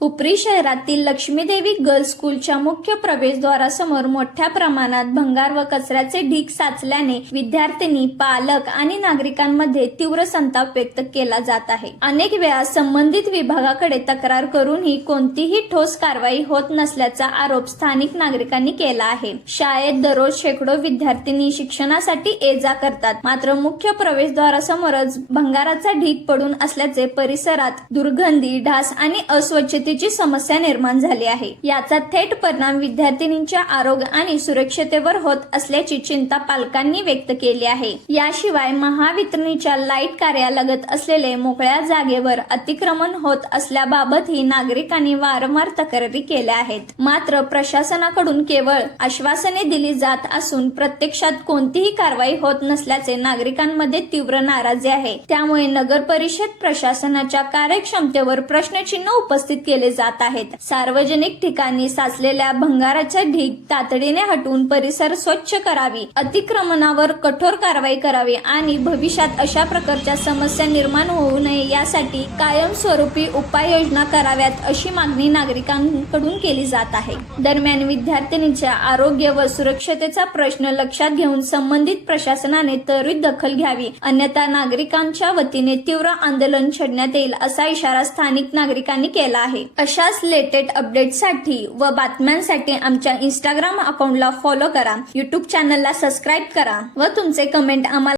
उपरी शहरातील लक्ष्मीदेवी गर्ल्स स्कूलच्या मुख्य प्रवेशद्वारासमोर मोठ्या प्रमाणात भंगार व कचऱ्याचे ढीग साचल्याने विद्यार्थिनी, पालक आणि नागरिकांमध्ये तीव्र संताप व्यक्त केला जात आहे। अनेक वेळा संबंधित विभागाकडे तक्रार करूनही कोणतीही ठोस कारवाई होत नसल्याचा आरोप स्थानिक नागरिकांनी केला आहे। शाळेत दररोज शेकडो विद्यार्थिनी शिक्षणासाठी ये-जा करतात, मात्र मुख्य प्रवेशद्वारासमोरच भंगाराचा ढीग पडून असल्याचे परिसरात दुर्गंधी, डास आणि अस्वच्छतेची समस्या निर्माण झाली आहे। याचा थेट परिणाम विद्यार्थिनींच्या आरोग्य आणि सुरक्षतेवर होत असल्याची चिंता पालकांनी व्यक्त केली आहे। याशिवाय महावितरणीच्या लाईट कार्यालगत असलेले मोकळ्या जागेवर अतिक्रमण होत असल्याबाबतही नागरिकांनी वारंवार तक्रारी केल्या आहेत। मात्र प्रशासनाकडून केवळ आश्वासने दिली जात असून प्रत्यक्षात कोणतीही कारवाई होत नसल्याचे नागरिकांमध्ये तीव्र नाराजी आहे। त्यामुळे नगर परिषद प्रशासनाच्या कार्यक्षमतेवर प्रश्नचिन्ह उपस्थित केले जात आहेत। सार्वजनिक ठिकाणी साचलेल्या भंगाराचा ढीग तातडीने हटवून परिसर स्वच्छ करावी, अतिक्रमणावर कठोर कारवाई करावी आणि भविष्यात अशा प्रकारच्या समस्या निर्माण होऊ नये यासाठी कायमस्वरूपी उपाययोजना कराव्यात अशी मागणी नागरिकांकडून केली जात आहे। दरम्यान विद्यार्थिनींच्या आरोग्य व सुरक्षतेचा प्रश्न लक्षात घेऊन संबंधित प्रशासनाने त्वरित दखल घ्यावी, अन्यथा नागरिकांच्या वतीने तीव्र आंदोलन छेडण्यात येईल असा इशारा स्थानिक नागरिकांनी केला आहे। अशाच लेटेस्ट अपडेटसाठी व बातम्यांसाठी आमच्या इंस्टाग्राम अकाउंटला फॉलो करा, YouTube चॅनलला सबस्क्राईब करा व तुमचे कमेंट आम्हाला